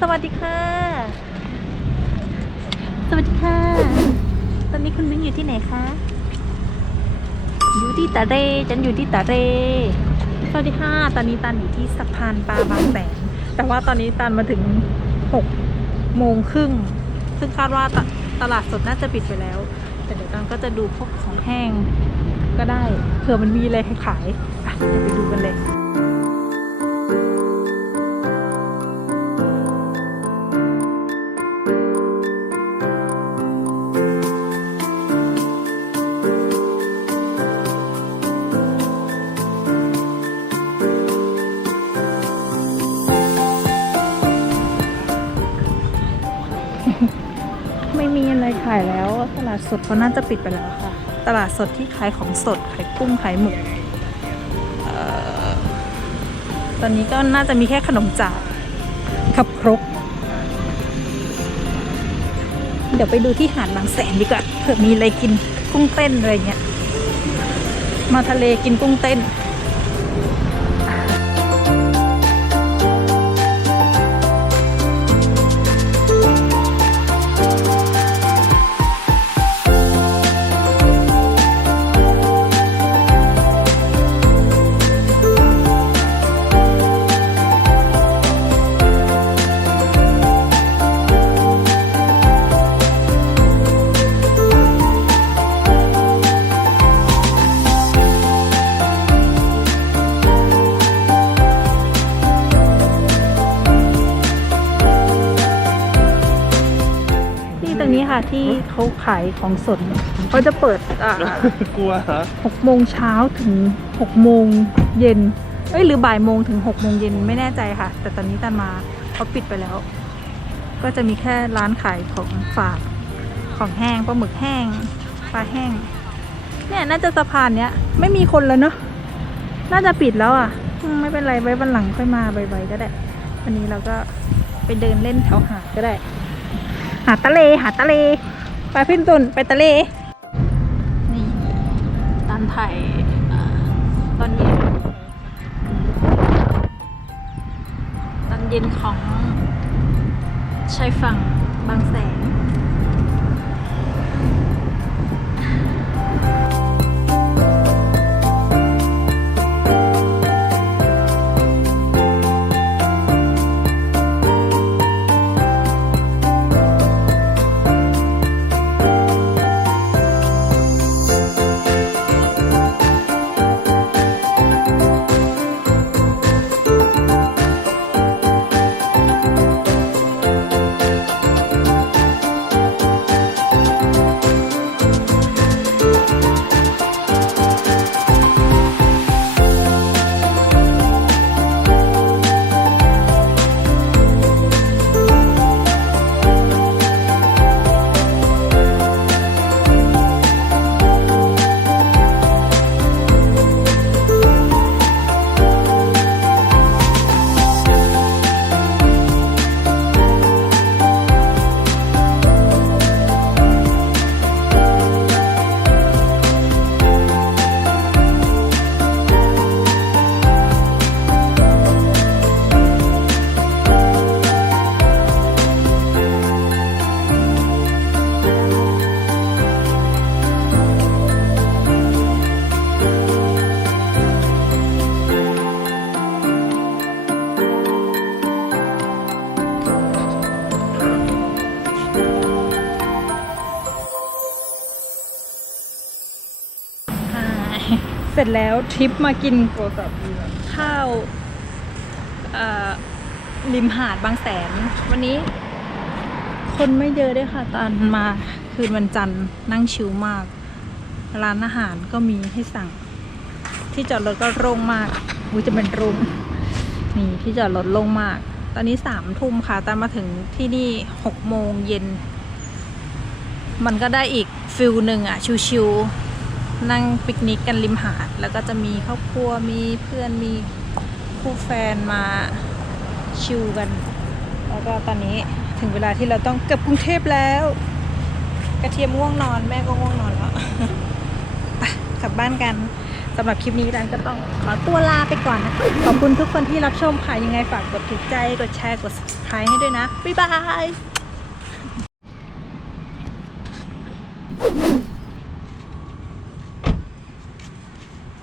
สวัสดีค่ะ สวัสดีค่ะ ตอนนี้คุณมิ้นอยู่ที่ไหนคะ อยู่ที่ตาเร ฉันอยู่ที่ตาเร สวัสดีค่ะ ตอนนี้ตันอยู่ที่สะพานปลาบางแสน แต่ว่าตอนนี้ตันมาถึงหกโมงครึ่ง ซึ่งคาดว่าตตลาดสดน่าจะปิดไปแล้ว แต่เดี๋ยวตันก็จะดูพวกของแห้งก็ได้ เผื่อมันมีอะไรขายอะเดี๋ยวไปดูกันเลย ไม่มีอะไรขายแล้ว ตลาดสดเขาน่าจะปิดไปแล้วค่ะ ตลาดสดที่ขายของสดขายกุ้งขายหมึกตอนนี้ก็น่าจะมีแค่ขนมจากขับครก เดี๋ยวไปดูที่หาดบางแสนดีกว่าเผื่อมีอะไรกินกุ้งเต้นอะไรเงี้ย มาทะเลกินกุ้งเต้น ค่ะที่เขาขายของสดเนี่ยเขาจะเปิดอ่ากลัวฮะหกโมงเช้าถึงหกโมงเย็นเอ้ยหรือบ่ายโมงถึงหกโมงเย็นไม่แน่ใจค่ะ แต่ตอนนี้ตันมาเขาปิดไปแล้ว ก็จะมีแค่ร้านขายของฝากของแห้งปลาหมึกแห้งปลาแห้ง เนี่ยน่าจะสะพานเนี้ย ไม่มีคนแล้วเนาะน่าจะปิดแล้วอะอืมไม่เป็นไรไว้วันหลังค่อยมาบ่อยๆก็ได้ วันนี้เราก็ไปเดินเล่นแถวหาดก็ได้ หาทะเลหาทะเล ไปพี่ตุนไปทะเล นี่ตันไทยอ่าตอนเย็นตอนเย็นของชายฝั่งบางแสน เสร็จแล้วทริปมากินโทรศัพท์พี่ข้าวริมหาดบางแสน วันนี้ คนไม่เยอะด้วยค่ะตอนมาคืนวันจันทร์นั่งชิลมาก ร้านอาหารก็มีให้สั่ง ที่จอดรถก็โล่งมากอูจะเป็นโรงนี่ที่จอดรถโล่งมาก ตอนนี้สามทุ่มค่ะตามมาถึงที่นี่หกโมงเย็น มันก็ได้อีกฟิลหนึ่งอะชิวๆ นั่งปิกนิกกันริมหาด แล้วก็จะมีครอบครัวมีเพื่อนมีคู่แฟนมาชิลกัน แล้วก็ตอนนี้ถึงเวลาที่เราต้องกลับกรุงเทพแล้ว กระเทียมง่วงนอนแม่ก็ง่วงนอนแล้วไปกลับบ้านกันสำหรับคลิปนี้รันก็ต้องขอตัวลาไปก่อนนะคะขอบคุณทุกคนที่รับชมค่ะ ยังไงฝากกดถูกใจ กดแชร์ กด subscribe ให้ด้วยนะ บ๊ายบาย